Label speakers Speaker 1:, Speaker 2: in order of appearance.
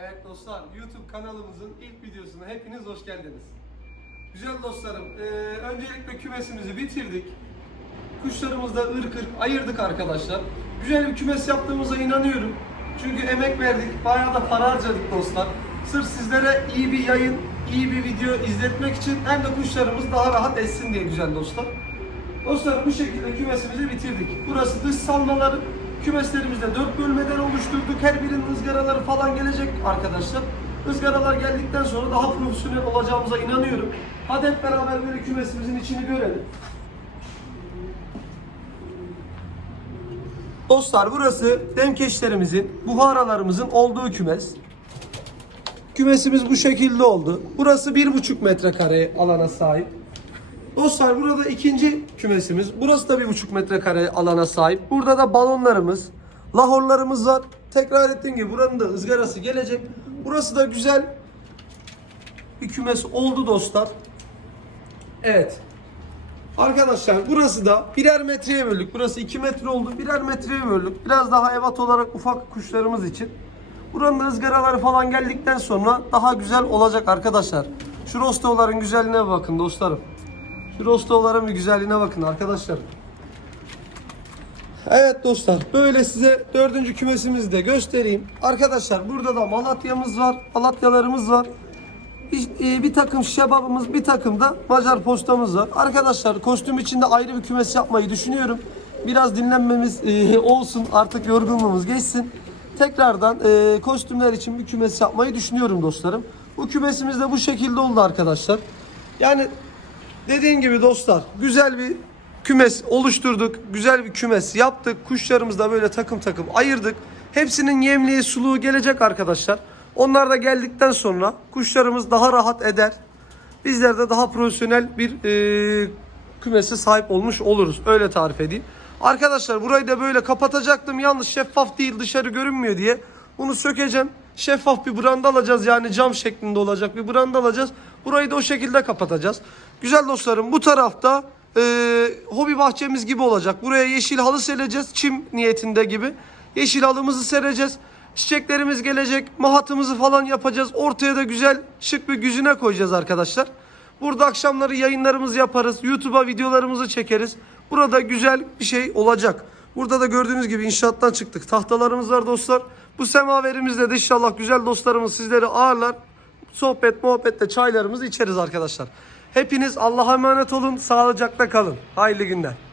Speaker 1: Evet dostlar, YouTube kanalımızın ilk videosuna hepiniz hoş geldiniz. Güzel dostlarım, eee, öncelikle kümesimizi bitirdik. Kuşlarımızda ırk ırk ayırdık arkadaşlar. Güzel bir kümes yaptığımıza inanıyorum. Çünkü emek verdik, bayağı da para harcadık dostlar. Sırf sizlere iyi bir yayın, iyi bir video izletmek için hem de kuşlarımız daha rahat etsin diye güzel dostlar. Dostlar bu şekilde kümesimizi bitirdik. Burası dış salmaları. Kümeslerimizde dört bölmeden oluşturduk. Her birinin ızgaraları falan gelecek arkadaşlar. Izgaralar geldikten sonra daha profesyonel olacağımıza inanıyorum. Hadi hep beraber böyle kümesimizin içini görelim. Dostlar burası demkeşlerimizin, buharalarımızın olduğu kümes. Kümesimiz bu şekilde oldu. Burası bir buçuk metrekare alana sahip. Dostlar burada ikinci kümesimiz. Burası da bir buçuk metrekare alana sahip. Burada da balonlarımız, lahorlarımız var. Tekrar ettiğim gibi buranın da ızgarası gelecek. Burası da güzel bir kümes oldu dostlar. Evet. Arkadaşlar burası da birer metreye böldük. Burası 2 metre oldu. Birer metreye böldük. Biraz daha evat olarak ufak kuşlarımız için. Buranın ızgaraları falan geldikten sonra daha güzel olacak arkadaşlar. Şu rostoların güzelliğine bakın dostlarım. Şu rostoların bir güzelliğine bakın arkadaşlar. Evet dostlar böyle size dördüncü kümesimizi de göstereyim. Arkadaşlar burada da Malatya'mız var. Malatyalarımız var. Bir, e, bir takım şebabımız, bir takım da Macar postamız var. Arkadaşlar kostüm içinde ayrı bir kümes yapmayı düşünüyorum. Biraz dinlenmemiz e, olsun, artık yorgunluğumuz geçsin. Tekrardan e, kostümler için bir kümes yapmayı düşünüyorum dostlarım. Bu kümesimiz de bu şekilde oldu arkadaşlar. Yani dediğim gibi dostlar güzel bir kümes oluşturduk. Güzel bir kümes yaptık. Kuşlarımızı da böyle takım takım ayırdık. Hepsinin yemliği suluğu gelecek arkadaşlar. Onlar da geldikten sonra kuşlarımız daha rahat eder. Bizler de daha profesyonel bir e, kümese sahip olmuş oluruz. Öyle tarif edeyim. Arkadaşlar burayı da böyle kapatacaktım. Yalnız şeffaf değil dışarı görünmüyor diye. Bunu sökeceğim. Şeffaf bir branda alacağız. Yani cam şeklinde olacak bir branda alacağız. Burayı da o şekilde kapatacağız. Güzel dostlarım bu tarafta e, hobi bahçemiz gibi olacak. Buraya yeşil halı sereceğiz. Çim niyetinde gibi. Yeşil halımızı sereceğiz. Çiçeklerimiz gelecek. Mahatımızı falan yapacağız. Ortaya da güzel şık bir güzüne koyacağız arkadaşlar. Burada akşamları yayınlarımızı yaparız. YouTube'a videolarımızı çekeriz. Burada güzel bir şey olacak. Burada da gördüğünüz gibi inşaattan çıktık. Tahtalarımız var dostlar. Bu semaverimizle de inşallah güzel dostlarımız sizleri ağırlar. Sohbet muhabbetle çaylarımızı içeriz arkadaşlar. Hepiniz Allah'a emanet olun. Sağlıcakla kalın. Hayırlı günler.